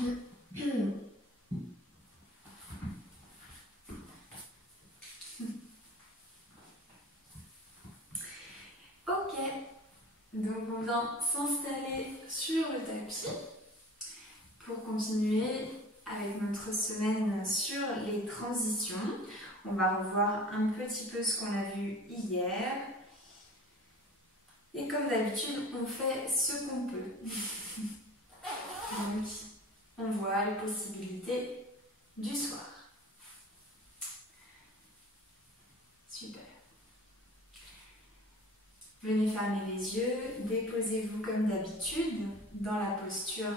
Ok, donc on vient s'installer sur le tapis pour continuer avec notre semaine sur les transitions. On va revoir un petit peu ce qu'on a vu hier. Et comme d'habitude, on fait ce qu'on peut. Donc, on voit les possibilités du soir. Super. Venez fermer les yeux, déposez-vous comme d'habitude dans la posture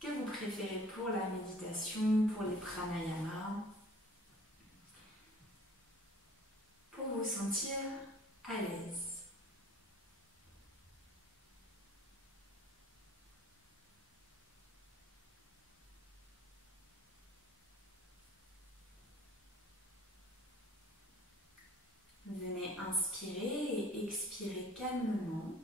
que vous préférez pour la méditation, pour les pranayamas, pour vous sentir à l'aise. Venez inspirer et expirer calmement.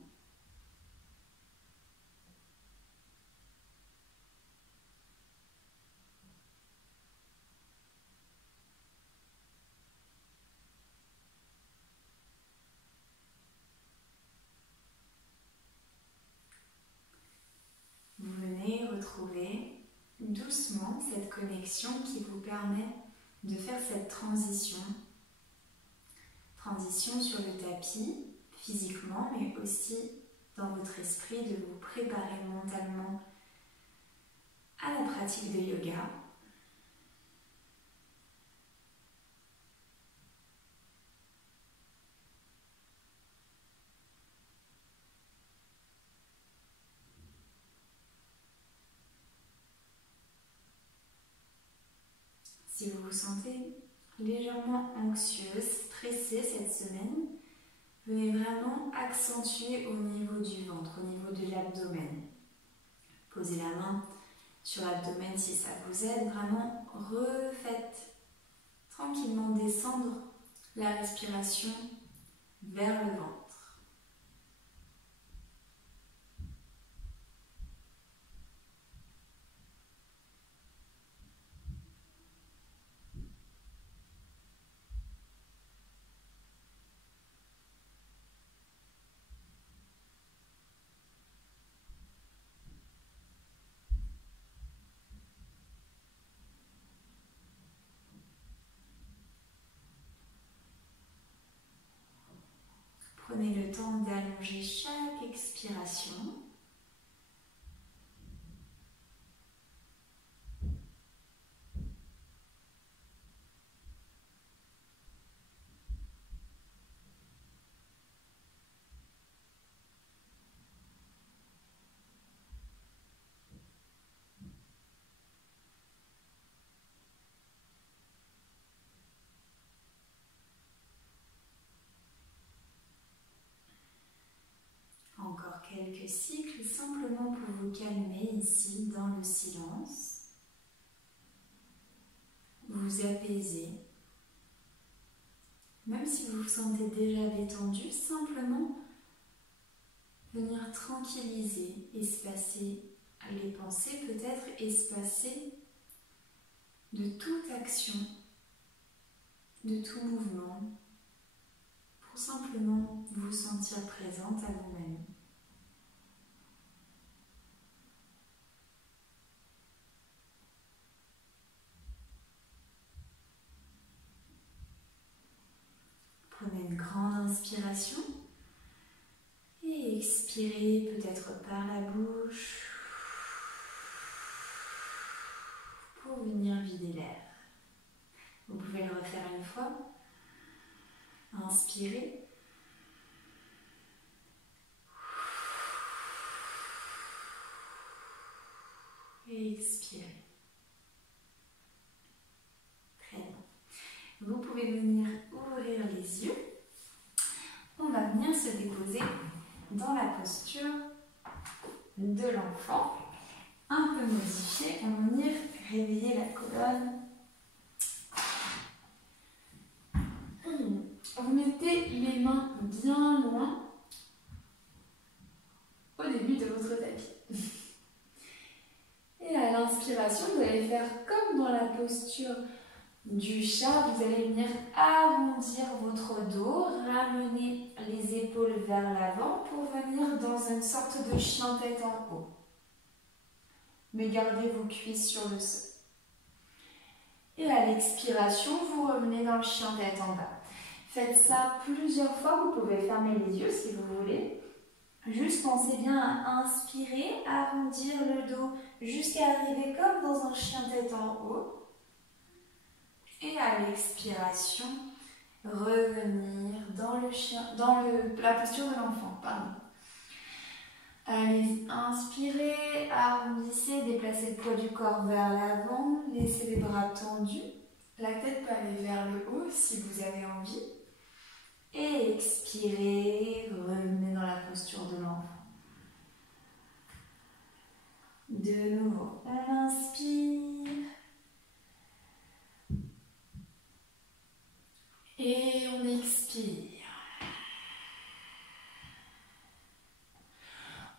Vous venez retrouver doucement cette connexion qui vous permet de faire cette transition sur le tapis, physiquement, mais aussi dans votre esprit, de vous préparer mentalement à la pratique de yoga. Si vous vous sentez légèrement anxieuse, stressée cette semaine, venez vraiment accentuer au niveau du ventre, au niveau de l'abdomen. Posez la main sur l'abdomen si ça vous aide. Vraiment, refaites tranquillement descendre la respiration vers le ventre. Prenez le temps d'allonger chaque expiration. Encore quelques cycles simplement pour vous calmer ici dans le silence. Vous apaiser. Même si vous vous sentez déjà détendu, simplement venir tranquilliser, espacer les pensées, peut-être espacer de toute action, de tout mouvement, pour simplement vous sentir présente à vous-même. Prenez une grande inspiration et expirez peut-être par la bouche pour venir vider l'air. Vous pouvez le refaire une fois. Inspirez. Et expirez. Très bien. Vous pouvez venir ouvrir les yeux. On va venir se déposer dans la posture de l'enfant. Un peu modifiée. On va venir réveiller la colonne. Vous mettez les mains bien loin au début de votre tapis. Et allez faire comme dans la posture du chat, vous allez venir arrondir votre dos, ramener les épaules vers l'avant pour venir dans une sorte de chien tête en haut. Mais gardez vos cuisses sur le sol. Et à l'expiration, vous revenez dans le chien tête en bas. Faites ça plusieurs fois, vous pouvez fermer les yeux si vous voulez. Juste pensez bien à inspirer, arrondir le dos jusqu'à arriver comme dans un chien tête en haut. Et à l'expiration, revenir dans la posture de l'enfant. Allez, inspirez, arrondissez, déplacez le poids du corps vers l'avant, laissez les bras tendus. La tête peut aller vers le haut si vous avez envie. Et expirez, revenez dans la posture de l'enfant. De nouveau, on inspire. Et on expire.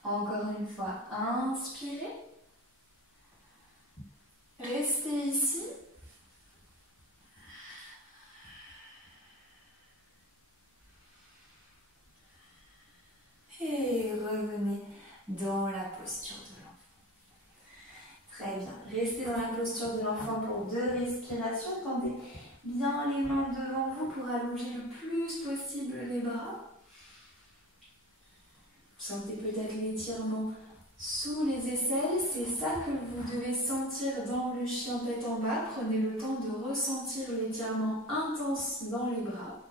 Encore une fois, inspirez. Restez ici. Et revenez dans la posture de l'enfant. Très bien. Restez dans la posture de l'enfant pour 2 respirations. Tendez bien les mains devant vous pour allonger le plus possible les bras. Sentez peut-être l'étirement sous les aisselles. C'est ça que vous devez sentir dans le chien tête en bas. Prenez le temps de ressentir l'étirement intense dans les bras.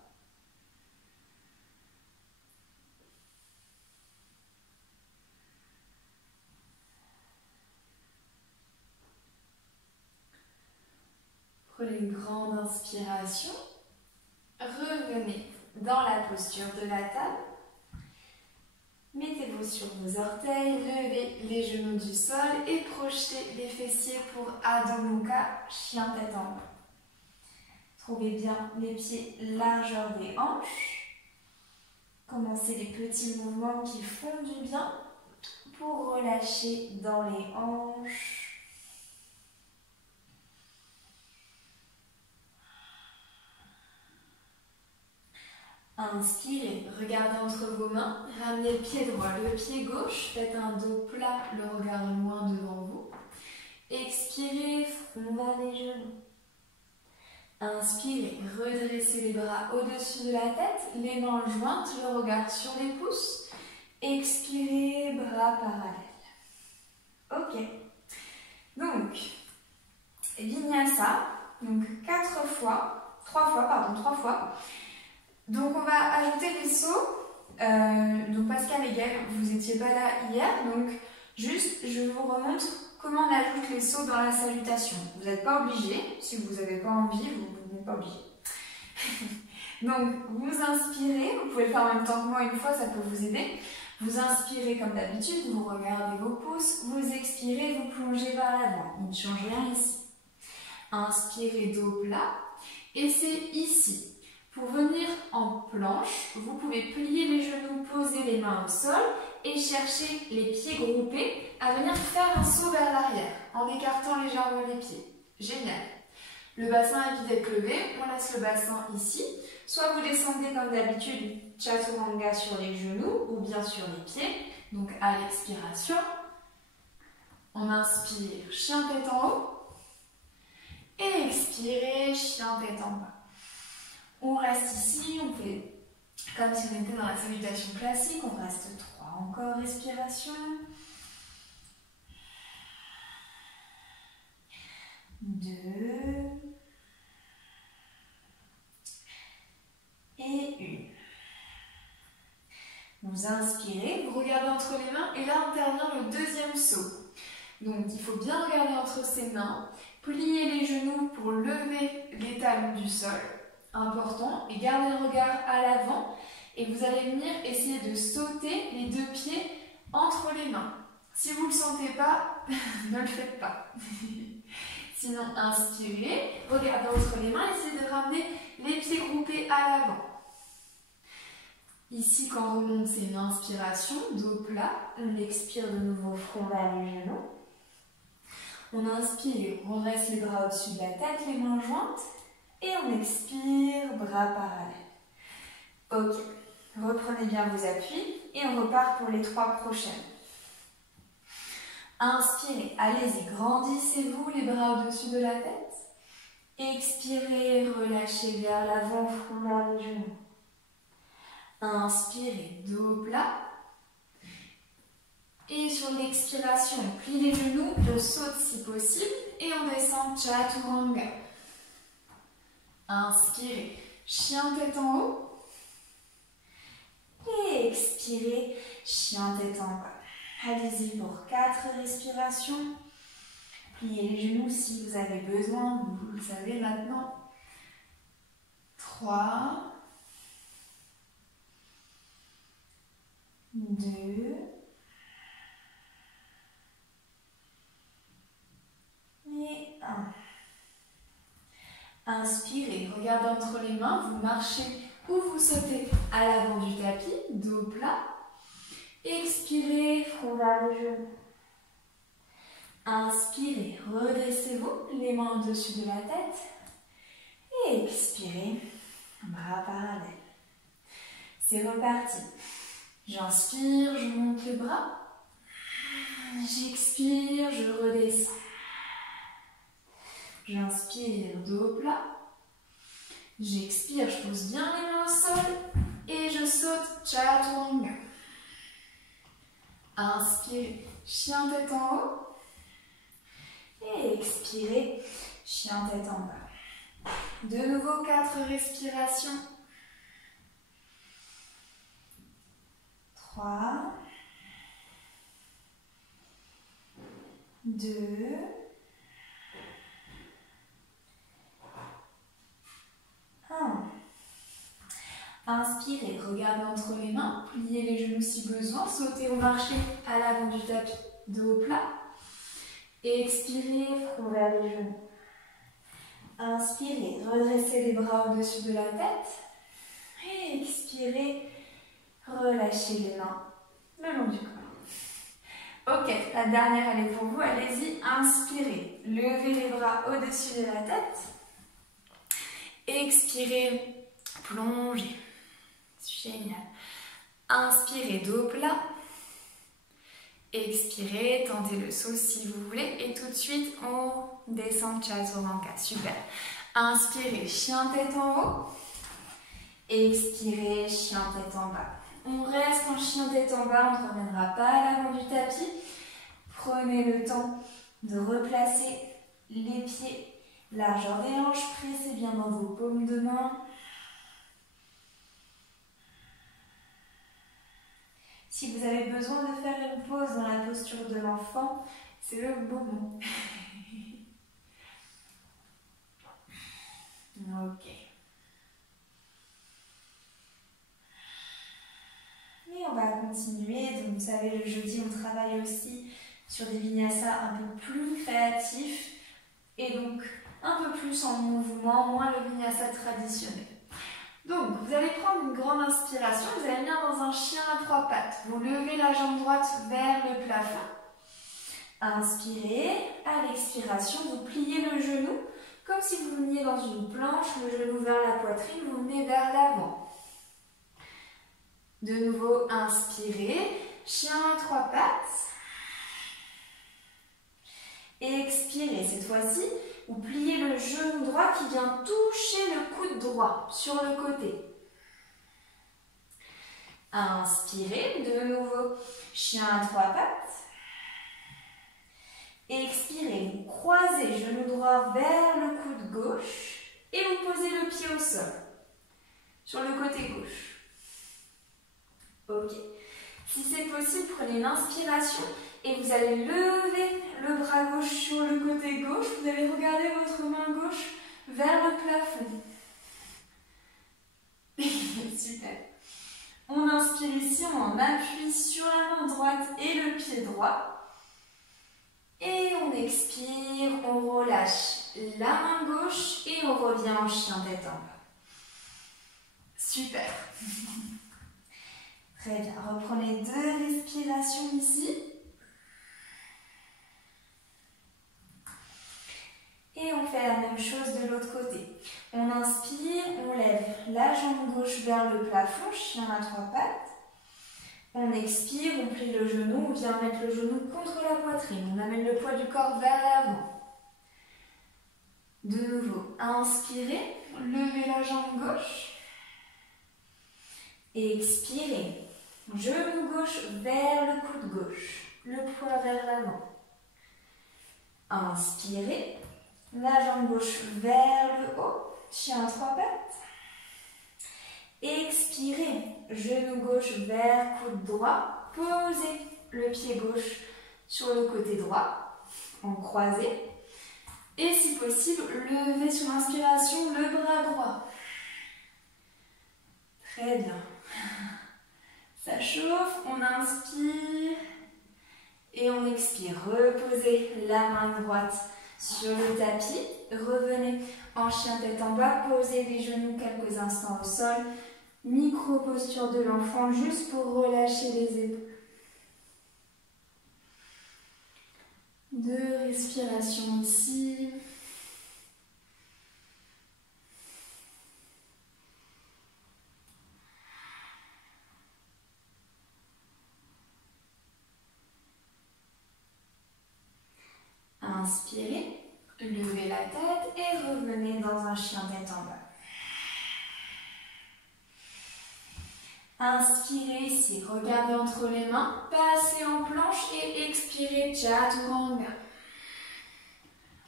Prenez une grande inspiration. Revenez dans la posture de la table. Mettez-vous sur vos orteils, levez les genoux du sol et projetez les fessiers pour Adho Mukha, chien tête en bas. Trouvez bien les pieds largeur des hanches. Commencez les petits mouvements qui font du bien pour relâcher dans les hanches. Inspirez, regardez entre vos mains, ramenez le pied droit, le pied gauche, faites un dos plat, le regard loin devant vous. Expirez, front vers les genoux. Inspirez, redressez les bras au-dessus de la tête, les mains jointes, le regard sur les pouces. Expirez, bras parallèles. Ok. Donc, Vinyasa, donc 3 fois. Donc on va ajouter les sauts. Donc Pascal et Gaël, vous n'étiez pas là hier, donc juste je vous remontre comment on ajoute les sauts dans la salutation. Vous n'êtes pas obligé, si vous n'avez pas envie, vous n'êtes pas obligé. Donc vous inspirez, vous pouvez le faire en même temps que moi une fois, ça peut vous aider. Vous inspirez comme d'habitude, vous regardez vos pouces, vous expirez, vous plongez vers l'avant. Il ne change rien ici. Inspirez, dos plat, et c'est ici. Pour venir en planche, vous pouvez plier les genoux, poser les mains au sol et chercher les pieds groupés à venir faire un saut vers l'arrière en écartant légèrement les pieds. Génial. Le bassin est vite d'être levé, on laisse le bassin ici. Soit vous descendez comme d'habitude, chaturanga sur les genoux ou bien sur les pieds. Donc à l'expiration, on inspire, chien tête en haut. Et expirez, chien tête en bas. On reste ici, on fait comme si on était dans la salutation classique, on reste 3 encore respirations. 2 et 1. Vous inspirez, vous regardez entre les mains et là intervient le deuxième saut. Donc il faut bien regarder entre ses mains, plier les genoux pour lever les talons du sol. Important, et gardez le regard à l'avant et vous allez venir essayer de sauter les 2 pieds entre les mains. Si vous ne le sentez pas, ne le faites pas. Sinon, inspirez, regardez entre les mains, essayez de ramener les pieds groupés à l'avant. Ici, quand on remonte, c'est une inspiration, dos plat, on expire de nouveau, front vers les genoux. On inspire, on reste les bras au-dessus de la tête, les mains jointes. Et on expire, bras parallèles. Ok, reprenez bien vos appuis et on repart pour les 3 prochaines. Inspirez, allez-y, grandissez-vous les bras au-dessus de la tête. Expirez, relâchez vers l'avant, front vers les genoux. Inspirez, dos plat. Et sur l'expiration, on plie les genoux, on saute si possible et on descend Chaturanga. Inspirez, chien tête en haut. Et expirez, chien tête en bas. Allez-y pour 4 respirations. Pliez les genoux si vous avez besoin, vous le savez maintenant. 3, 2, et 1. Inspirez, regardez entre les mains, vous marchez ou vous sautez à l'avant du tapis, dos plat. Expirez, front vers le genou. Inspirez, redressez-vous, les mains au-dessus de la tête. Et expirez, bras parallèles. C'est reparti. J'inspire, je monte les bras. J'expire, je redescends. J'inspire, dos plat. J'expire, je pose bien les mains au sol. Et je saute, Chaturanga. Inspirez, chien tête en haut. Et expirez, chien tête en bas. De nouveau, 4 respirations. 3, 2, 1. Inspirez, regardez entre les mains, pliez les genoux si besoin, sautez ou marchez à l'avant du tapis, dos plat. Expirez, front vers les genoux. Inspirez, redressez les bras au-dessus de la tête. Et expirez, relâchez les mains le long du corps. Ok, la dernière elle est pour vous, allez-y, inspirez, levez les bras au-dessus de la tête. Expirez, plongez. Génial. Inspirez, dos plat. Expirez, tentez le saut si vous voulez. Et tout de suite, on descend Chaturanga. Super. Inspirez, chien tête en haut. Expirez, chien tête en bas. On reste en chien tête en bas, on ne reviendra pas à l'avant du tapis. Prenez le temps de replacer les pieds, largeur des hanches, pressez bien dans vos paumes de main. Si vous avez besoin de faire une pause dans la posture de l'enfant, c'est le moment. Ok. Et on va continuer. Donc, vous savez, le jeudi, on travaille aussi sur des vinyasas un peu plus créatifs et donc un peu plus en mouvement, moins le vinyasa traditionnel. Donc, vous allez prendre une grande inspiration, vous allez venir dans un chien à 3 pattes. Vous levez la jambe droite vers le plafond. Inspirez, à l'expiration, vous pliez le genou comme si vous veniez dans une planche, le genou vers la poitrine, vous venez vers l'avant. De nouveau, inspirez, chien à 3 pattes. Expirez, cette fois-ci, vous pliez le genou droit qui vient toucher le coude droit sur le côté. Inspirez, de nouveau, chien à 3 pattes. Expirez, vous croisez genou droit vers le coude gauche et vous posez le pied au sol, sur le côté gauche. Ok. Si c'est possible, prenez une inspiration et vous allez lever le bras gauche sur le côté gauche. Vous allez regarder votre main gauche vers le plafond. Super. On inspire ici, on appuie sur la main droite et le pied droit. Et on expire, on relâche la main gauche et on revient en chien tête en bas. Super. Très bien, reprenez 2 respirations ici. chose de l'autre côté. On inspire, on lève la jambe gauche vers le plafond, chien à 3 pattes. On expire, on plie le genou, on vient mettre le genou contre la poitrine. On amène le poids du corps vers l'avant. De nouveau, inspirez, levez la jambe gauche. Et expirez, genou gauche vers le coude gauche, le poids vers l'avant. Inspirez, la jambe gauche vers le haut, chien à 3 pattes. Expirez, genou gauche vers coude droit. Posez le pied gauche sur le côté droit, en croisé. Et si possible, levez sur l'inspiration le bras droit. Très bien. Ça chauffe, on inspire et on expire. Reposez la main droite sur le tapis. Revenez en chien tête en bas, posez les genoux quelques instants au sol. Micro-posture de l'enfant, juste pour relâcher les épaules. 2 respirations ici. Inspirez, levez la tête et revenez dans un chien tête en bas. Inspirez ici, regardez entre les mains, passez en planche et expirez Chaturanga.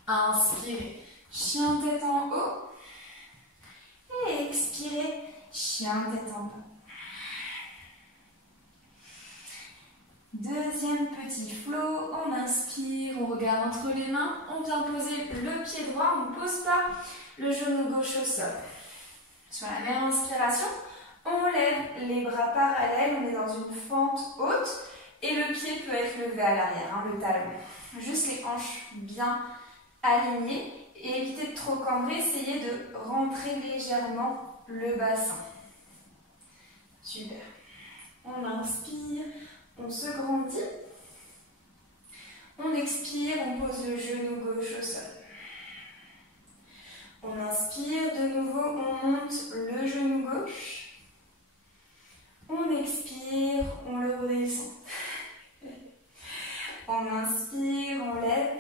Inspirez, chien tête en haut et expirez, chien tête en bas. Deuxième petit flow, on inspire, on regarde entre les mains, on vient poser le pied droit, on ne pose pas le genou gauche au sol. Sur la même inspiration, on lève les bras parallèles, on est dans une fente haute et le pied peut être levé à l'arrière, le talon. Juste les hanches bien alignées et évitez de trop cambrer, essayez de rentrer légèrement le bassin. Super. On inspire, on se grandit. On expire, on pose le genou gauche au sol. On inspire, de nouveau, on monte le genou gauche. On expire, on le redescend. On inspire, on lève.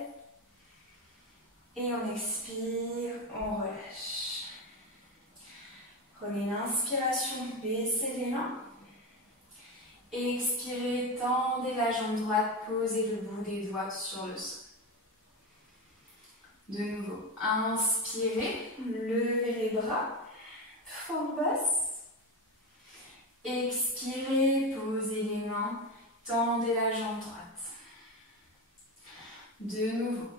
Et on expire, on relâche. Prenez l'inspiration, baissez les mains. Et expirez, tendez la jambe droite, posez le bout des doigts sur le sol. De nouveau, inspirez, levez les bras, fente basse. Expirez, posez les mains, tendez la jambe droite. De nouveau,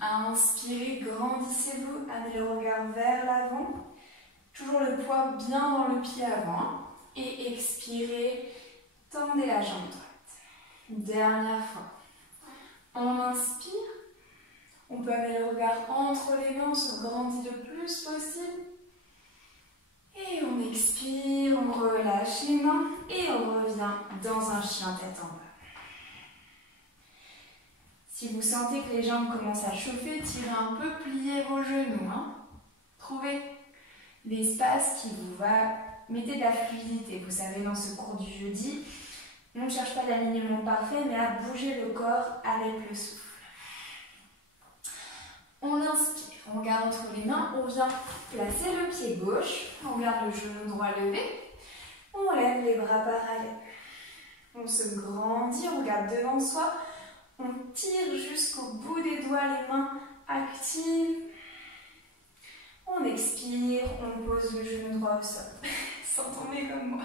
inspirez, grandissez-vous, amenez le regard vers l'avant. Toujours le poids bien dans le pied avant. Et expirez, tendez la jambe droite. Dernière fois. On inspire. On peut amener le regard entre les mains, on se grandit le plus possible. Et on expire, on relâche les mains et on revient dans un chien tête en bas. Si vous sentez que les jambes commencent à chauffer, tirez un peu, pliez vos genoux. Trouvez l'espace qui vous va. Mettez de la fluidité. Vous savez, dans ce cours du jeudi, on ne cherche pas l'alignement parfait, mais à bouger le corps avec le souffle. On inspire, on garde entre les mains, on vient placer le pied gauche, on garde le genou droit levé, on lève les bras parallèles. On se grandit, on regarde devant soi, on tire jusqu'au bout des doigts, les mains actives. On expire, on pose le genou droit au sol, sans tomber comme moi.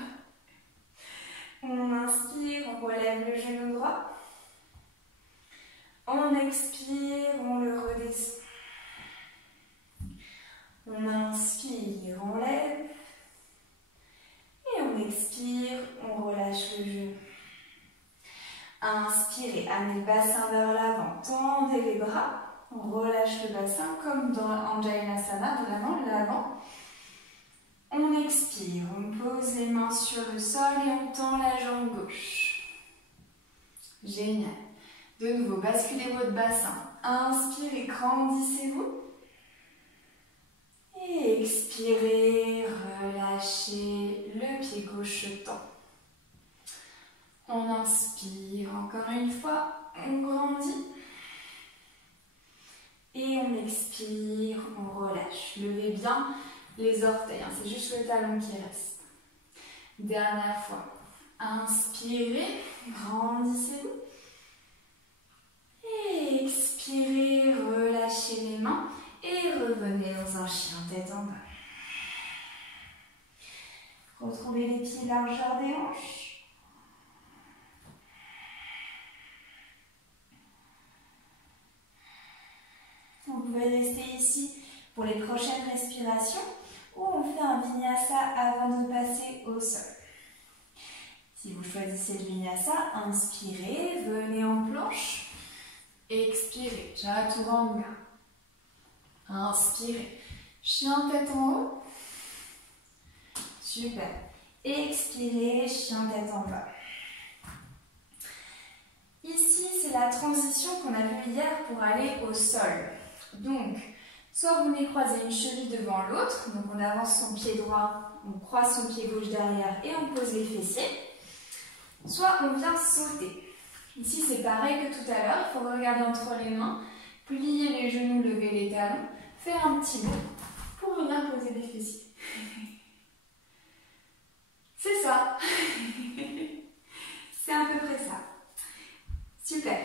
On inspire, on relève le genou droit. On expire, on le redescend. On inspire, on lève. Et on expire, on relâche le genou. Inspirez, amenez le bassin vers l'avant, tendez les bras. On relâche le bassin comme dans Anjalinasana, vraiment l'avant. On expire, on pose les mains sur le sol et on tend la jambe gauche. Génial. De nouveau, basculez votre bassin. Inspirez, grandissez-vous. Et expirez, relâchez le pied gauche tend. On inspire encore une fois, on grandit. Et on expire, on relâche. Levez bien les orteils, hein, c'est juste le talon qui reste. Dernière fois. Inspirez, grandissez-vous. Et expirez, relâchez les mains et revenez dans un chien tête en bas. Retrouvez les pieds largeur des hanches. Vous pouvez rester ici pour les prochaines respirations ou on fait un vinyasa avant de passer au sol. Si vous choisissez le vinyasa, inspirez, venez en planche. Expirez, chaturanga. Inspirez, chien tête en haut. Super. Expirez, chien tête en bas. Ici, c'est la transition qu'on a vue hier pour aller au sol. Donc, soit vous venez croiser une cheville devant l'autre, donc on avance son pied droit, on croise son pied gauche derrière et on pose les fessiers. Soit on vient sauter. Ici, c'est pareil que tout à l'heure, il faut regarder entre les mains, plier les genoux, lever les talons, faire un petit bond pour venir poser les fessiers. C'est ça. C'est à peu près ça. Super.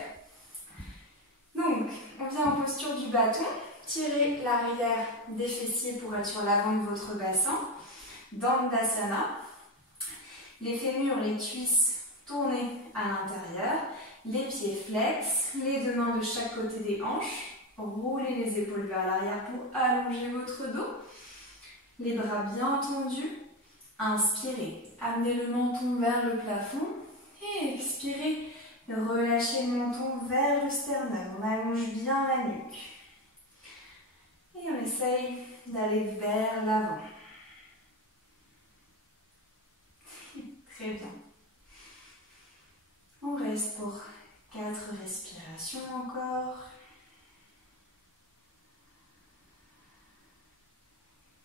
Donc, on vient en posture du bâton. Tirez l'arrière des fessiers pour être sur l'avant de votre bassin. Dandasana. Les fémurs, les cuisses tournées à l'intérieur. Les pieds flex. Les deux mains de chaque côté des hanches. Roulez les épaules vers l'arrière pour allonger votre dos. Les bras bien tendus. Inspirez. Amenez le menton vers le plafond. Et expirez. Relâchez le menton vers le sternum. On allonge bien la nuque. Et on essaye d'aller vers l'avant. Très bien. On reste pour 4 respirations encore.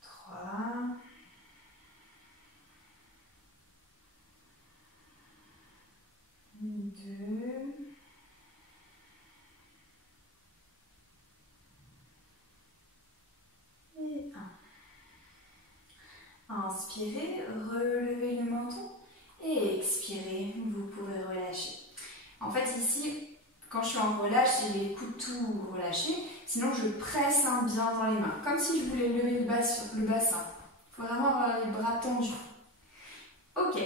3. 2. Et 1. Inspirez, relevez le menton et expirez, vous pouvez relâcher. En fait ici, quand je suis en relâche, j'ai les coudes tout relâchés, sinon je presse bien dans les mains, comme si je voulais lever le bassin. Il faut vraiment avoir les bras tendus. Ok.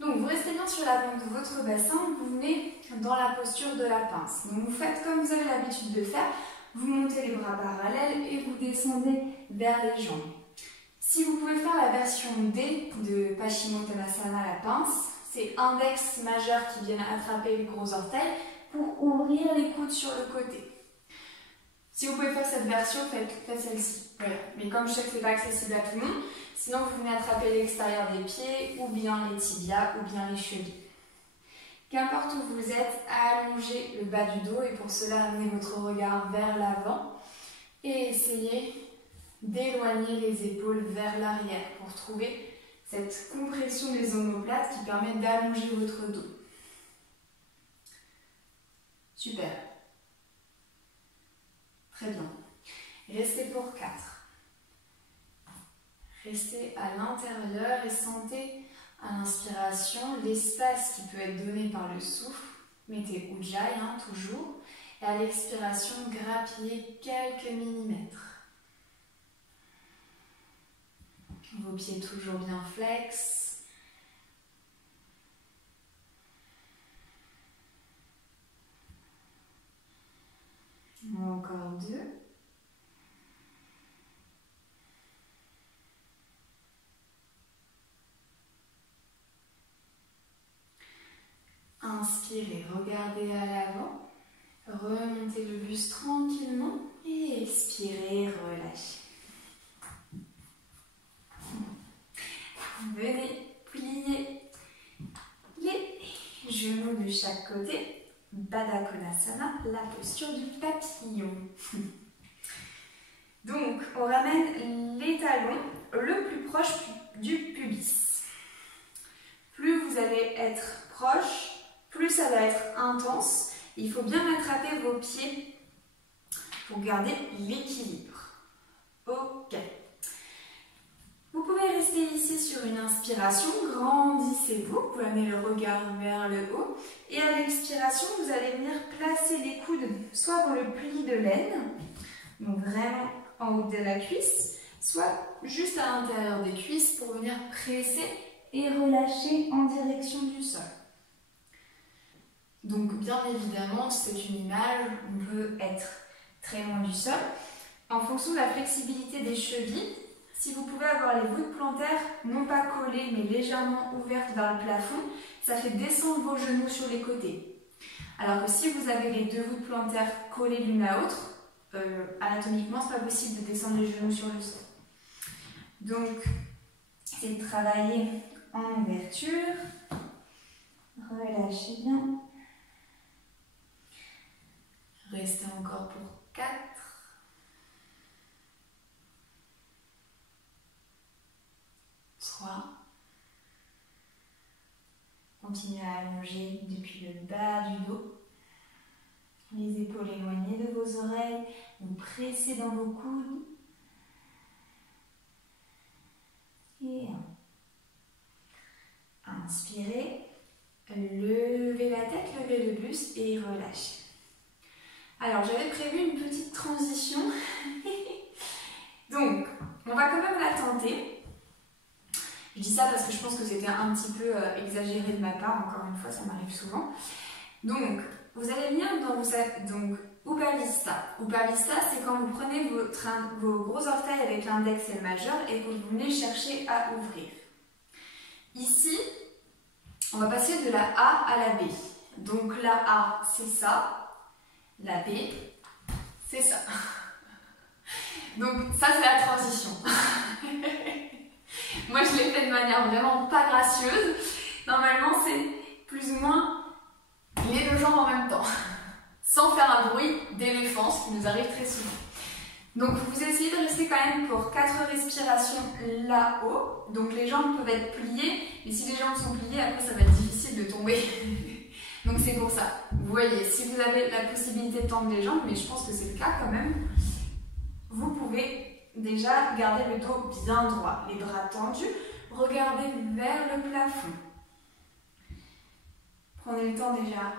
Donc vous restez bien sur l'avant de votre bassin, vous venez dans la posture de la pince. Donc vous faites comme vous avez l'habitude de faire, vous montez les bras parallèles et vous descendez vers les jambes. Si vous pouvez faire la version D de Paschimottanasana, la pince, c'est index majeur qui vient attraper les gros orteils pour ouvrir les coudes sur le côté. Si vous pouvez faire cette version, faites celle-ci. Voilà. Mais comme je sais que ce n'est pas accessible à tout le monde, sinon vous venez attraper l'extérieur des pieds, ou bien les tibias, ou bien les chevilles. Qu'importe où vous êtes, allongez le bas du dos et pour cela, amenez votre regard vers l'avant et essayez d'éloigner les épaules vers l'arrière pour trouver cette compression des omoplates qui permet d'allonger votre dos. Super. Très bien. Restez pour 4. Restez à l'intérieur et sentez à l'inspiration l'espace qui peut être donné par le souffle. Mettez Ujjayi, toujours. Et à l'expiration, grappillez quelques millimètres. Vos pieds toujours bien flex. Encore 2. Inspirez, regardez à l'avant. Remontez le buste tranquillement et expirez, relâchez. Venez plier les genoux de chaque côté. Baddha Konasana, la posture du papillon. Donc, on ramène les talons le plus proche du pubis. Plus vous allez être proche, plus ça va être intense. Il faut bien attraper vos pieds pour garder l'équilibre. Ok. Vous pouvez rester ici sur une inspiration, grandissez-vous, vous pouvez amener le regard vers le haut. Et à l'expiration, vous allez venir placer les coudes soit dans le pli de l'aine, donc vraiment en haut de la cuisse, soit juste à l'intérieur des cuisses pour venir presser et relâcher en direction du sol. Donc bien évidemment, c'est une image, on peut être très loin du sol. En fonction de la flexibilité des chevilles, si vous pouvez avoir les voûtes plantaires non pas collées mais légèrement ouvertes vers le plafond, ça fait descendre vos genoux sur les côtés. Alors que si vous avez les deux voûtes plantaires collées l'une à l'autre, anatomiquement, ce n'est pas possible de descendre les genoux sur le sol. Donc, c'est de travailler en ouverture. Relâchez bien. Restez encore pour 4. 3. Continuez à allonger depuis le bas du dos. Les épaules éloignées de vos oreilles. Vous pressez dans vos coudes. Et 1. Inspirez. Levez la tête, levez le buste et relâchez. Alors, j'avais prévu une petite transition. Donc, on va quand même la tenter. Je dis ça parce que je pense que c'était un petit peu exagéré de ma part. Encore une fois, ça m'arrive souvent. Donc, vous allez venir dans vos Upavista. Upavista, c'est quand vous prenez vos gros orteils avec l'index et le majeur et que vous venez chercher à ouvrir. Ici, on va passer de la A à la B. Donc, la A, c'est ça. La B, c'est ça. Donc ça c'est la transition. Moi je l'ai fait de manière vraiment pas gracieuse. Normalement c'est plus ou moins les deux jambes en même temps. Sans faire un bruit d'éléphant, ce qui nous arrive très souvent. Donc vous essayez de rester quand même pour 4 respirations là-haut. Donc les jambes peuvent être pliées. Mais si les jambes sont pliées, après ça va être difficile de tomber. Donc c'est pour ça. Vous voyez, si vous avez la possibilité de tendre les jambes, mais je pense que c'est le cas quand même, vous pouvez déjà garder le dos bien droit, les bras tendus, regardez vers le plafond. Prenez le temps déjà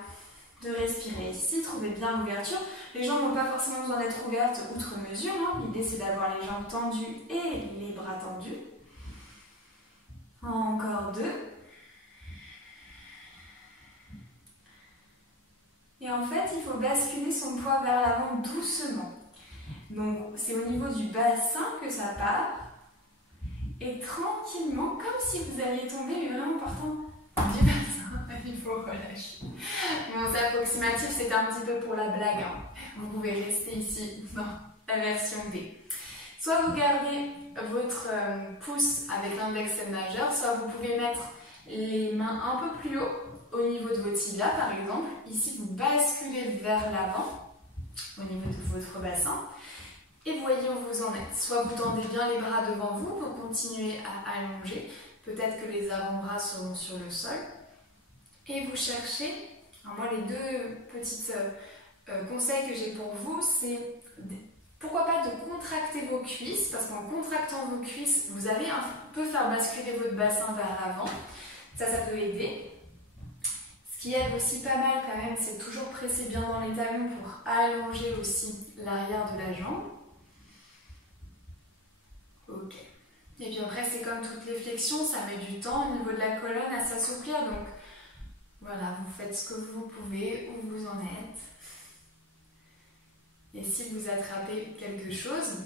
de respirer ici, trouvez bien l'ouverture. Les jambes n'ont pas forcément besoin d'être ouvertes outre mesure, hein. L'idée c'est d'avoir les jambes tendues et les bras tendus. Encore 2. Et en fait, il faut basculer son poids vers l'avant doucement. Donc, c'est au niveau du bassin que ça part. Et tranquillement, comme si vous alliez tomber, mais vraiment partant du bassin, il faut relâcher. Bon, c'est approximatif, c'est un petit peu pour la blague. Hein. Vous pouvez rester ici dans la version B. Soit vous gardez votre pouce avec l'index et le majeur, soit vous pouvez mettre les mains un peu plus haut au niveau de vos tibias par exemple. Ici, vous basculez vers l'avant au niveau de votre bassin et voyez où vous en êtes. Soit vous tendez bien les bras devant vous pour continuer à allonger. Peut-être que les avant-bras seront sur le sol. Et vous cherchez. Alors moi, les 2 petits conseils que j'ai pour vous, c'est pourquoi pas de contracter vos cuisses, parce qu'en contractant vos cuisses, vous allez un peu faire basculer votre bassin vers l'avant. Ça peut aider. Ce qui aide aussi pas mal quand même, c'est toujours presser bien dans les talons pour allonger aussi l'arrière de la jambe. Ok. Et puis après, c'est comme toutes les flexions, ça met du temps au niveau de la colonne à s'assouplir. Donc voilà, vous faites ce que vous pouvez, où vous en êtes. Et si vous attrapez quelque chose,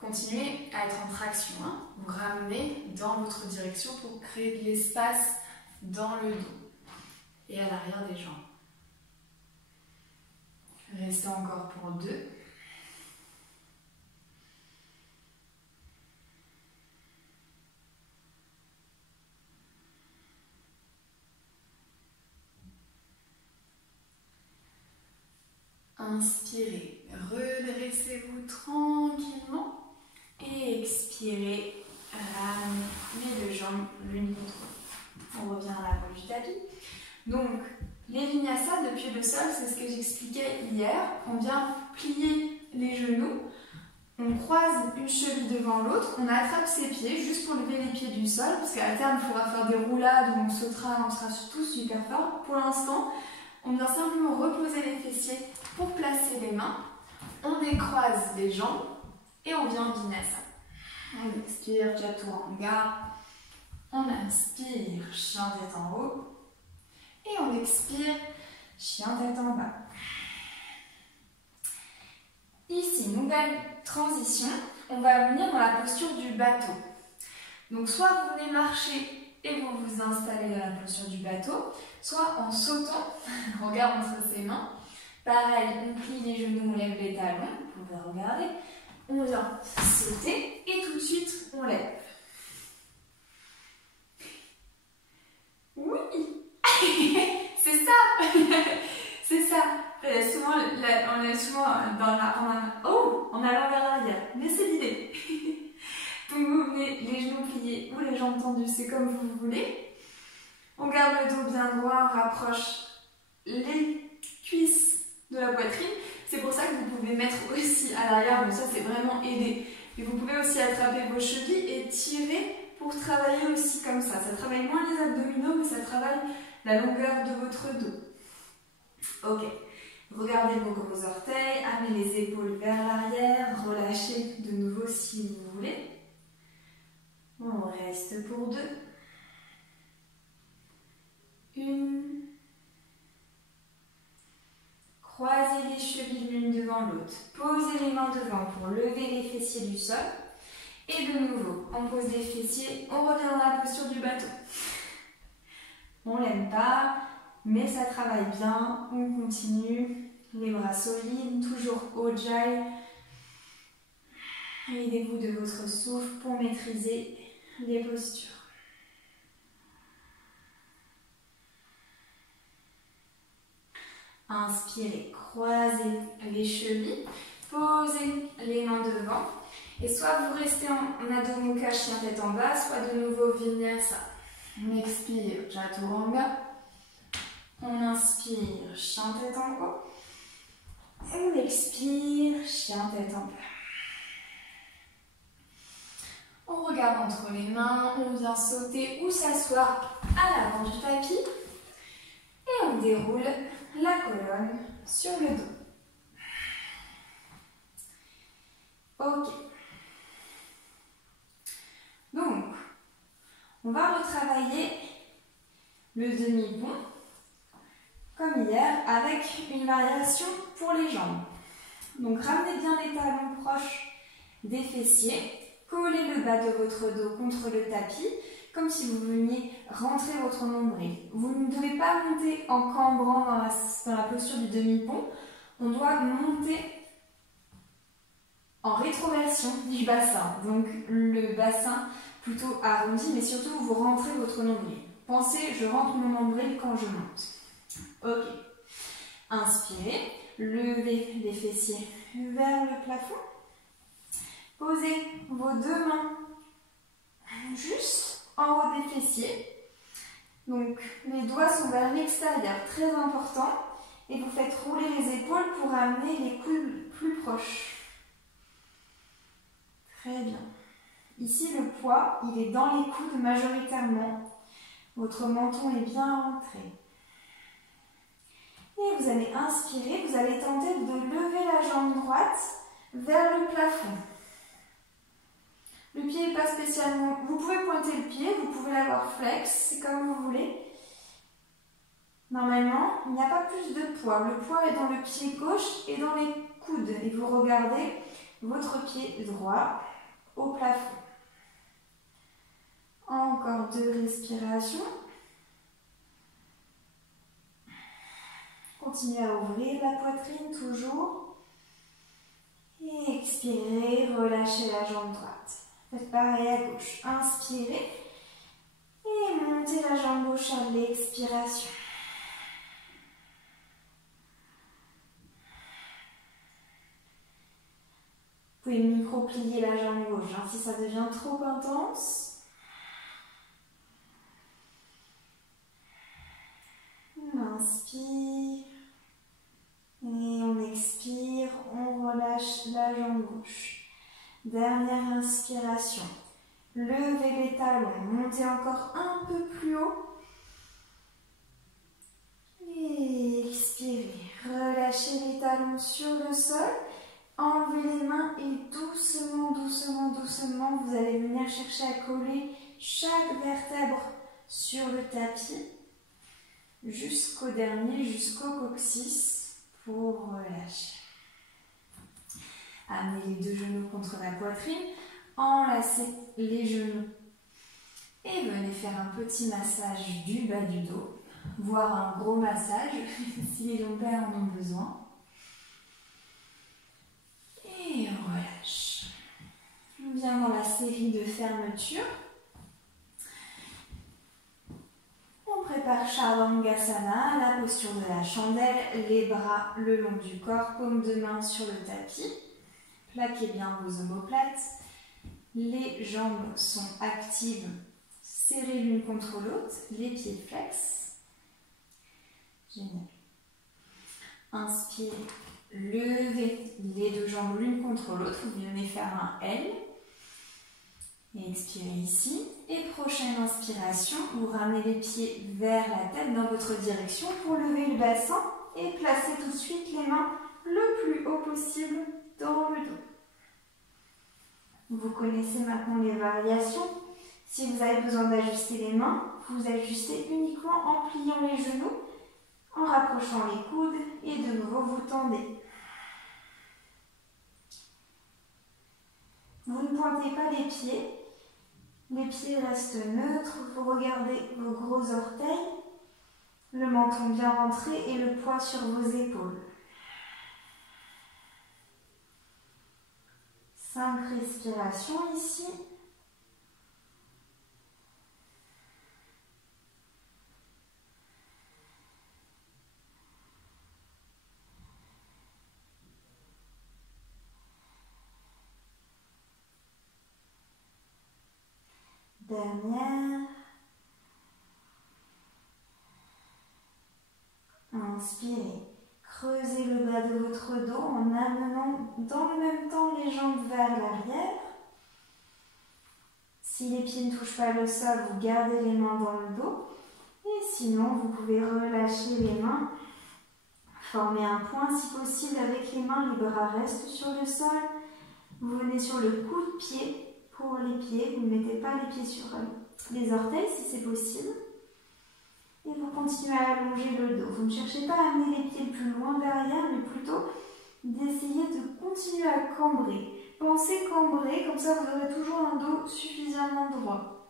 continuez à être en traction. Hein. Vous ramenez dans votre direction pour créer de l'espace dans le dos et à l'arrière des jambes. Restez encore pour 2. Inspirez, redressez-vous tranquillement. expirez, ramenez les deux jambes l'une contre l'autre. On revient à l'avant du tapis. Donc, les vinyasa depuis le sol, c'est ce que j'expliquais hier. On vient plier les genoux, on croise une cheville devant l'autre, on attrape ses pieds juste pour lever les pieds du sol, parce qu'à terme, il faudra faire des roulades où on sautera, on sera tous super forts. Pour l'instant, on vient simplement reposer les fessiers pour placer les mains. On décroise les jambes et on vient en vinyasa. On expire, chaturanga. On inspire, chien tête en haut. Et on expire, chien tête en bas. Ici, nouvelle transition, on va venir dans la posture du bateau. Donc soit vous venez marcher et vous vous installez dans la posture du bateau, soit en sautant, regard entre ses mains. Pareil, on plie les genoux, on lève les talons, vous pouvez regarder. On vient sauter et tout de suite on lève. Oui. C'est ça. C'est ça. On est souvent en allant vers l'arrière. Mais c'est l'idée. Donc vous venez les genoux pliés ou les jambes tendues, c'est comme vous voulez. On garde le dos bien droit, on rapproche les cuisses de la poitrine. C'est pour ça que vous pouvez mettre aussi à l'arrière, mais ça c'est vraiment aider. Et vous pouvez aussi attraper vos chevilles et tirer pour travailler aussi comme ça. Ça travaille moins les abdominaux, mais ça travaille la longueur de votre dos. Ok. Regardez vos gros orteils, amenez les épaules vers l'arrière, relâchez de nouveau si vous voulez. On reste pour 2. 1. Croisez les chevilles l'une devant l'autre. Posez les mains devant pour lever les fessiers du sol. Et de nouveau, on pose les fessiers, on revient dans la posture du bateau. On l'aime pas, mais ça travaille bien. On continue. Les bras solides, toujours Ujjayi. Aidez-vous de votre souffle pour maîtriser les postures. Inspirez, croisez les chevilles, posez les mains devant. Et soit vous restez en Adho Mukha, chien tête en bas, soit de nouveau Vinyasa. On expire, Chaturanga. On inspire, chien tête en haut. Et on expire, chien tête en bas. On regarde entre les mains, on vient sauter ou s'asseoir à l'avant du tapis. Et on déroule la colonne sur le dos. Ok. Donc, on va retravailler le demi-pont, comme hier, avec une variation pour les jambes. Donc, ramenez bien les talons proches des fessiers, collez le bas de votre dos contre le tapis, comme si vous veniez rentrer votre nombril. Vous ne devez pas monter en cambrant dans la posture du demi-pont. On doit monter en rétroversion du bassin. Donc le bassin plutôt arrondi, mais surtout vous rentrez votre nombril. Pensez, je rentre mon nombril quand je monte. Ok. Inspirez, levez les fessiers vers le plafond. Posez vos deux mains juste en haut des fessiers. Donc les doigts sont vers l'extérieur, très important. Et vous faites rouler les épaules pour amener les coudes plus proches. Très bien. Ici, le poids, il est dans les coudes majoritairement. Votre menton est bien rentré. Et vous allez inspirer, vous allez tenter de lever la jambe droite vers le plafond. Le pied n'est pas spécialement... Vous pouvez pointer le pied, vous pouvez l'avoir flex, c'est comme vous voulez. Normalement, il n'y a pas plus de poids. Le poids est dans le pied gauche et dans les coudes. Et vous regardez votre pied droit au plafond. Encore 2 respirations. Continuez à ouvrir la poitrine toujours. Et expirez, relâchez la jambe droite. Faites pareil à gauche. Inspirez. Et montez la jambe gauche à l'expiration. Vous pouvez trop plier la jambe gauche. Hein. Si ça devient trop intense, on inspire et on expire, on relâche la jambe gauche. Dernière inspiration. Levez les talons, montez encore un peu plus haut. Et expirez, relâchez les talons sur le sol. Enlevez les mains et doucement, doucement, doucement, vous allez venir chercher à coller chaque vertèbre sur le tapis jusqu'au dernier, jusqu'au coccyx pour relâcher. Amenez les deux genoux contre la poitrine, enlacez les genoux et venez faire un petit massage du bas du dos, voire un gros massage si les lombaires en ont besoin. Et on relâche. On vient dans la série de fermeture. On prépare Shavasana, la posture de la chandelle, les bras le long du corps, paume de main sur le tapis. Plaquez bien vos omoplates. Les jambes sont actives, serrées l'une contre l'autre, les pieds flex. Génial. Inspirez. Levez les deux jambes l'une contre l'autre, vous venez faire un L. Et expirez ici. Et prochaine inspiration, vous ramenez les pieds vers la tête dans votre direction pour lever le bassin et placer tout de suite les mains le plus haut possible dans le dos. Vous connaissez maintenant les variations. Si vous avez besoin d'ajuster les mains, vous ajustez uniquement en pliant les genoux, en rapprochant les coudes et de nouveau vous tendez. Vous ne pointez pas les pieds restent neutres, vous regardez vos gros orteils, le menton bien rentré et le poids sur vos épaules. 5 respirations ici. Dernière. Inspirez. Creusez le bas de votre dos en amenant dans le même temps les jambes vers l'arrière. Si les pieds ne touchent pas le sol, vous gardez les mains dans le dos. Et sinon, vous pouvez relâcher les mains. Formez un point si possible avec les mains, les bras restent sur le sol. Vous venez sur le coup de pied. Pour les pieds, vous ne mettez pas les pieds sur les orteils si c'est possible. Et vous continuez à allonger le dos. Vous ne cherchez pas à amener les pieds le plus loin derrière, mais plutôt d'essayer de continuer à cambrer. Pensez cambrer, comme ça vous aurez toujours un dos suffisamment droit.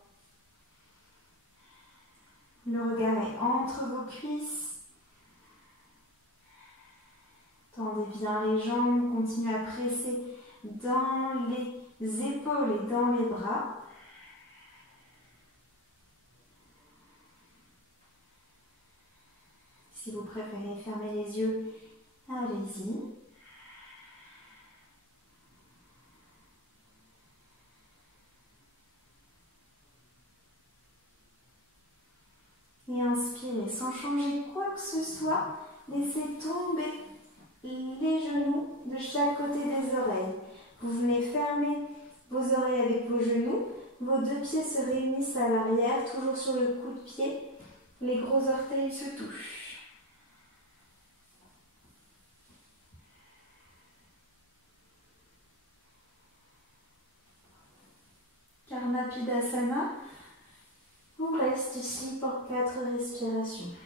Le regard est entre vos cuisses. Tendez bien les jambes, continuez à presser dans les épaules et dans les bras. Si vous préférez fermer les yeux, allez-y. Et inspirez sans changer quoi que ce soit. Laissez tomber les genoux de chaque côté des oreilles. Vous venez fermer vos oreilles avec vos genoux. Vos deux pieds se réunissent à l'arrière, toujours sur le coup de pied. Les gros orteils se touchent. Karmapidasana. On reste ici pour 4 respirations.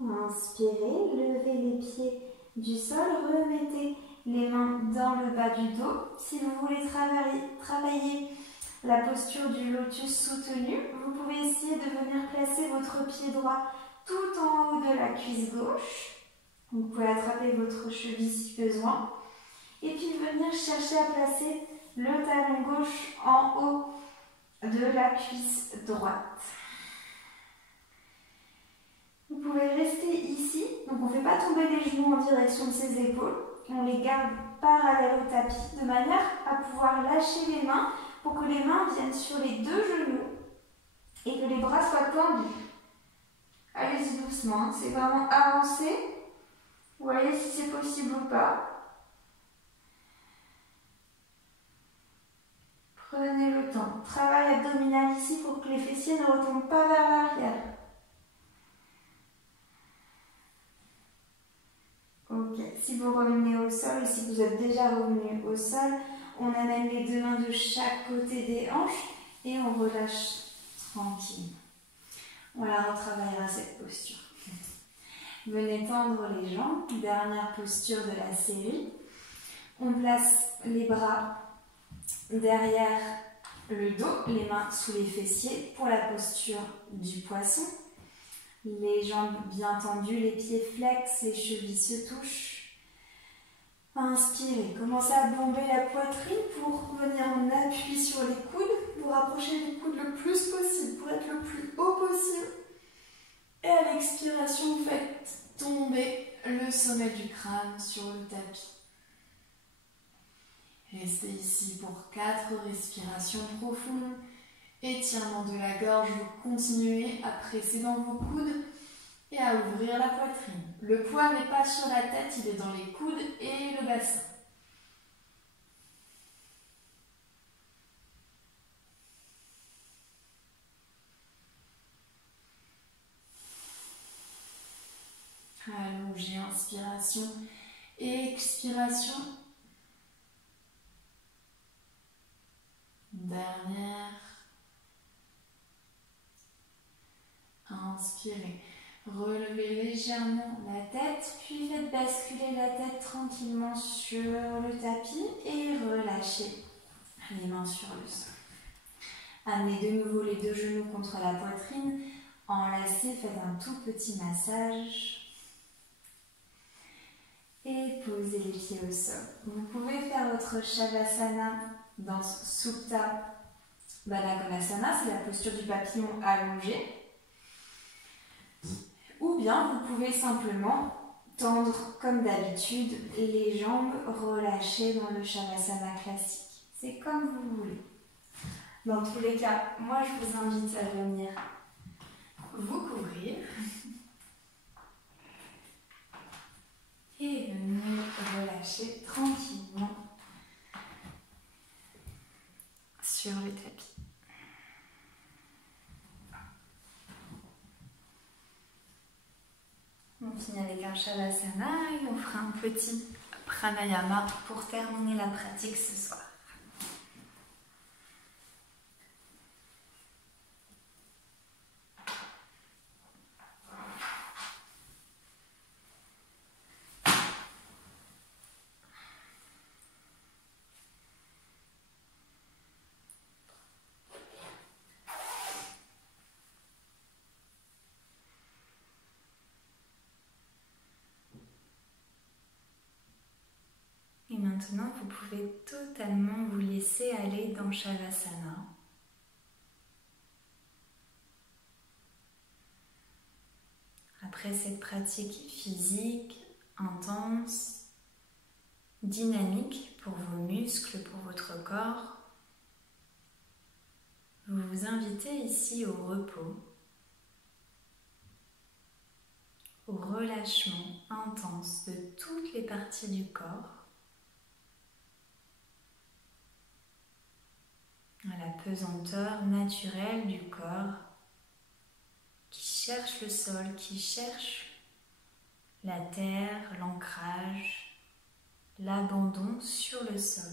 Inspirez, levez les pieds du sol, remettez les mains dans le bas du dos. Si vous voulez travailler la posture du lotus soutenu. Vous pouvez essayer de venir placer votre pied droit tout en haut de la cuisse gauche. Vous pouvez attraper votre cheville si besoin. Et puis venir chercher à placer le talon gauche en haut de la cuisse droite. Vous pouvez rester ici. Donc on ne fait pas tomber les genoux en direction de ses épaules. On les garde parallèles au tapis de manière à pouvoir lâcher les mains pour que les mains viennent sur les deux genoux et que les bras soient tendus. Allez-y doucement, c'est vraiment avancer. Vous voyez si c'est possible ou pas. Prenez le temps. Travail abdominal ici pour que les fessiers ne retombent pas vers l'arrière. Ok, si vous revenez au sol, si vous êtes déjà revenu au sol, on amène les deux mains de chaque côté des hanches et on relâche tranquille. On la retravaillera cette posture. Venez tendre les jambes, dernière posture de la série. On place les bras derrière le dos, les mains sous les fessiers pour la posture du poisson. Les jambes bien tendues, les pieds flex, les chevilles se touchent. Inspirez, commencez à bomber la poitrine pour venir en appui sur les coudes, vous rapprocher les coudes le plus possible pour être le plus haut possible. Et à l'expiration, vous faites tomber le sommet du crâne sur le tapis. Restez ici pour 4 respirations profondes. Étirement de la gorge, vous continuez à presser dans vos coudes et à ouvrir la poitrine. Le poids n'est pas sur la tête, il est dans les coudes et le bassin. Allongez, inspiration, expiration. Dernière. Inspirez. Relevez légèrement la tête, puis faites basculer la tête tranquillement sur le tapis et relâchez les mains sur le sol. Amenez de nouveau les deux genoux contre la poitrine. Enlacez, faites un tout petit massage. Et posez les pieds au sol. Vous pouvez faire votre Shavasana dans Supta Baddha Konasana, c'est la posture du papillon allongé. Ou bien vous pouvez simplement tendre comme d'habitude les jambes relâchées dans le Shavasana classique. C'est comme vous voulez. Dans tous les cas, moi je vous invite à venir vous couvrir et venir relâcher tranquillement sur le tapis. On finit avec un Shavasana et on fera un petit pranayama pour terminer la pratique ce soir. Et maintenant, vous pouvez totalement vous laisser aller dans Shavasana. Après cette pratique physique, intense, dynamique pour vos muscles, pour votre corps, vous vous invitez ici au repos, au relâchement intense de toutes les parties du corps, à la pesanteur naturelle du corps qui cherche le sol, qui cherche la terre, l'ancrage, l'abandon sur le sol.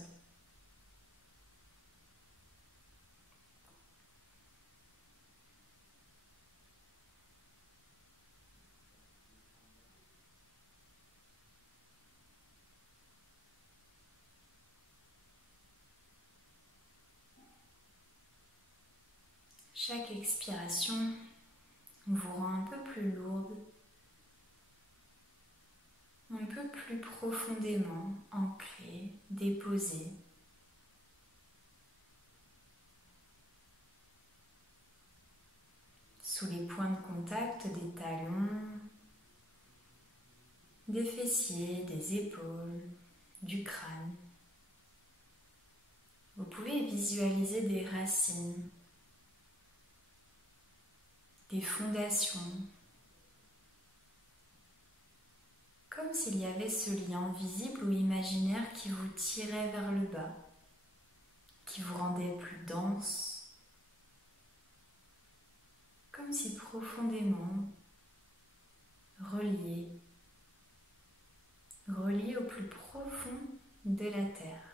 Chaque expiration vous rend un peu plus lourde, un peu plus profondément ancrée, déposée. Sous les points de contact des talons, des fessiers, des épaules, du crâne. Vous pouvez visualiser des racines, des fondations, comme s'il y avait ce lien visible ou imaginaire qui vous tirait vers le bas, qui vous rendait plus dense, comme si profondément relié au plus profond de la terre.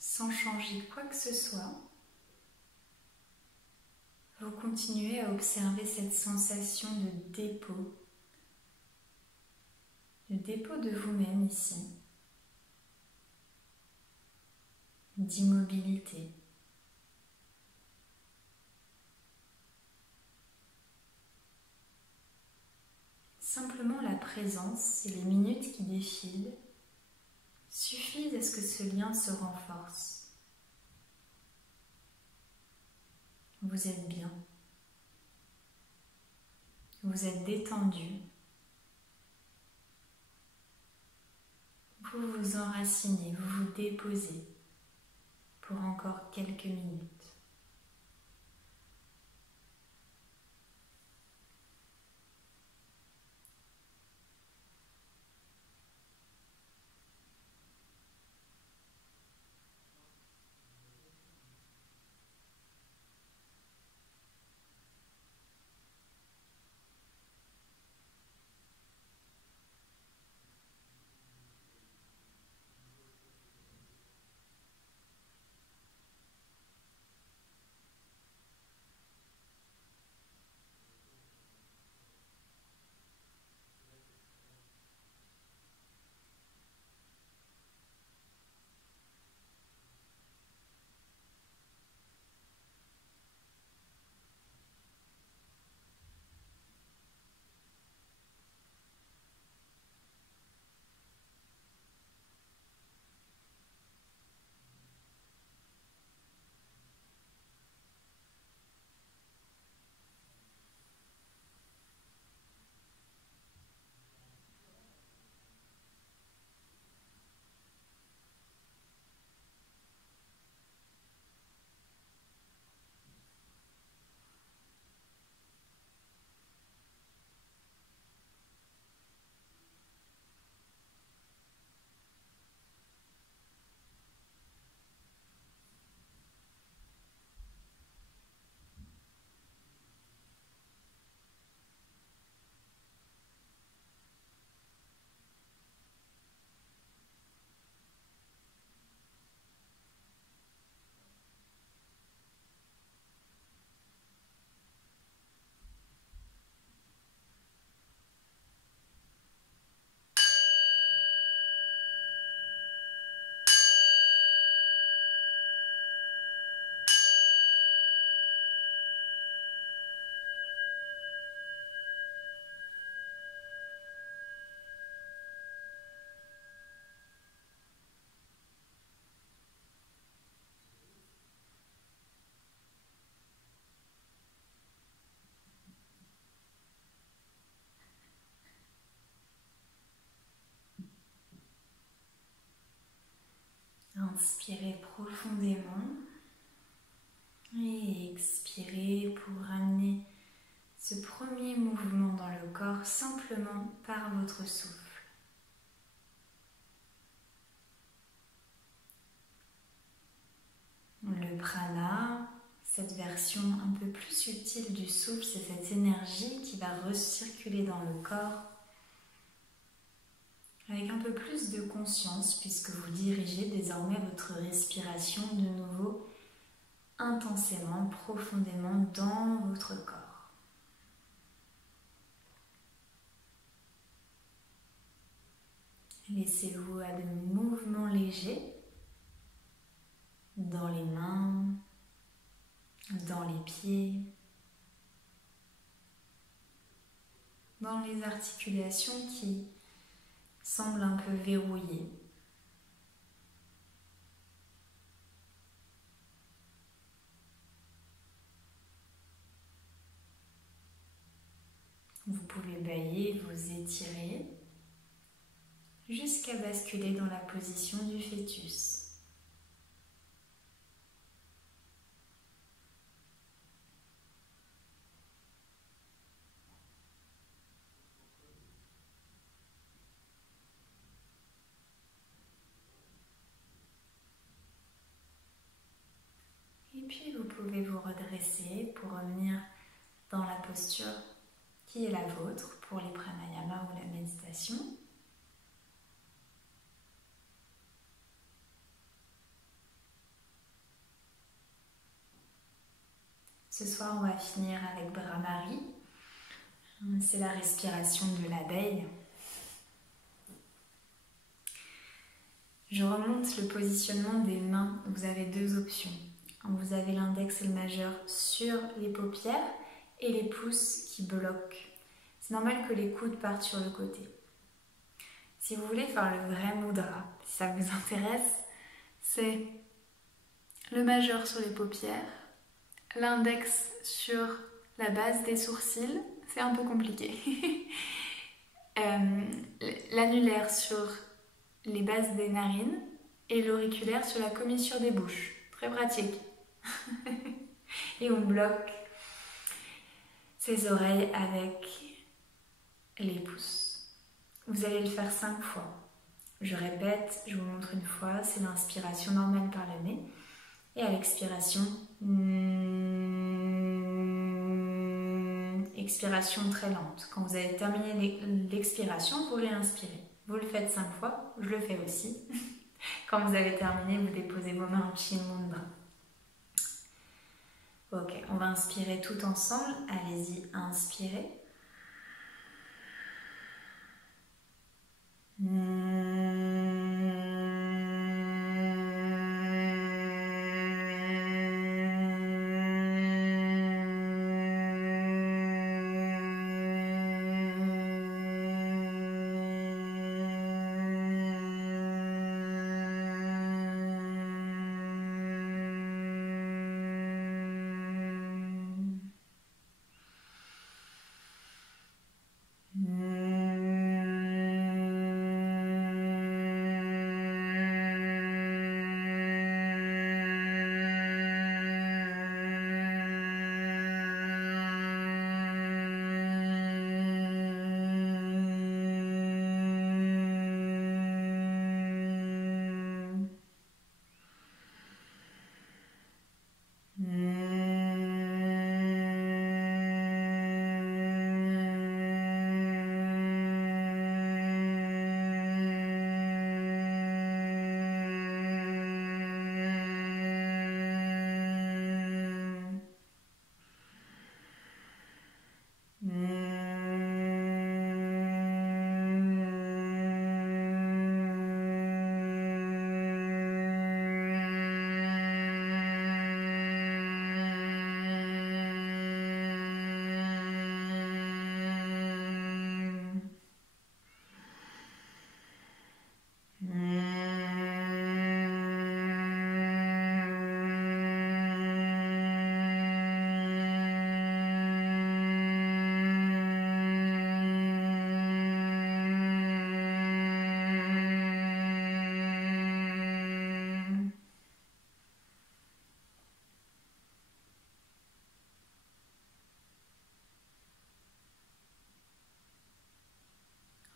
Sans changer quoi que ce soit, vous continuez à observer cette sensation de dépôt de vous-même ici, d'immobilité. Simplement la présence et les minutes qui défilent suffisent à ce que ce lien se renforce. Vous êtes bien. Vous êtes détendu. Vous vous enracinez, vous vous déposez pour encore quelques minutes. Inspirez profondément et expirez pour ramener ce premier mouvement dans le corps simplement par votre souffle. Le prana, cette version un peu plus subtile du souffle, c'est cette énergie qui va recirculer dans le corps avec un peu plus de conscience puisque vous dirigez désormais votre respiration de nouveau intensément, profondément dans votre corps. Laissez-vous à de mouvements légers dans les mains, dans les pieds, dans les articulations qui semblent un peu verrouillées. Vous pouvez bailler, vous étirer jusqu'à basculer dans la position du fœtus. Et puis vous pouvez vous redresser pour revenir dans la posture qui est la vôtre pour les pranayama ou la méditation. Ce soir, on va finir avec Brahmari. C'est la respiration de l'abeille. Je remonte le positionnement des mains. Vous avez deux options. Vous avez l'index et le majeur sur les paupières et les pouces qui bloquent. C'est normal que les coudes partent sur le côté. Si vous voulez faire le vrai mudra, si ça vous intéresse, c'est le majeur sur les paupières, l'index sur la base des sourcils, c'est un peu compliqué. L'annulaire sur les bases des narines et l'auriculaire sur la commissure des bouches. Très pratique. Et on bloque ses oreilles avec les pouces. Vous allez le faire 5 fois. Je répète, je vous montre une fois, c'est l'inspiration normale par le nez. Et à l'expiration, expiration très lente. Quand vous avez terminé l'expiration, vous réinspirez. Vous le faites 5 fois, je le fais aussi. Quand vous avez terminé, vous déposez vos mains en Chin Mudra. Ok, on va inspirer tout ensemble. Allez-y, inspirez.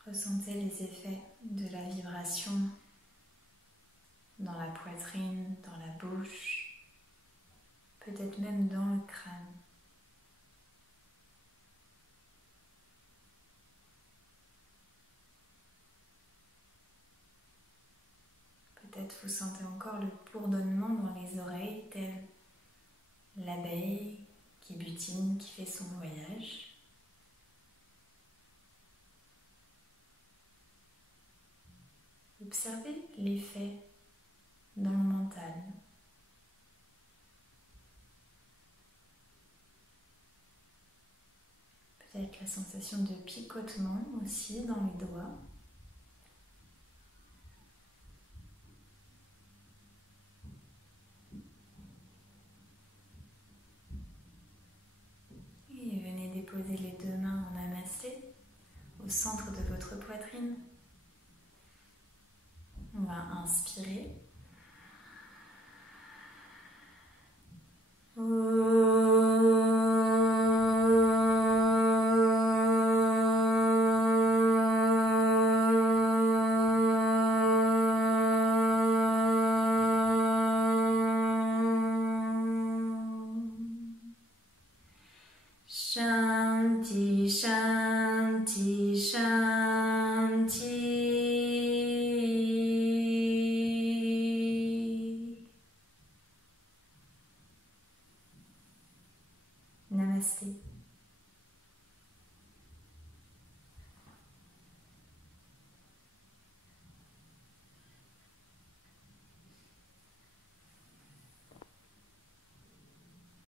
Ressentez les effets de la vibration dans la poitrine, dans la bouche, peut-être même dans le crâne. Peut-être vous sentez encore le bourdonnement dans les oreilles, tel l'abeille qui butine, qui fait son voyage. observez l'effet dans le mental. Peut-être la sensation de picotement aussi dans les doigts. Et venez déposer les deux mains en namasté au centre de votre poitrine. On va inspirer.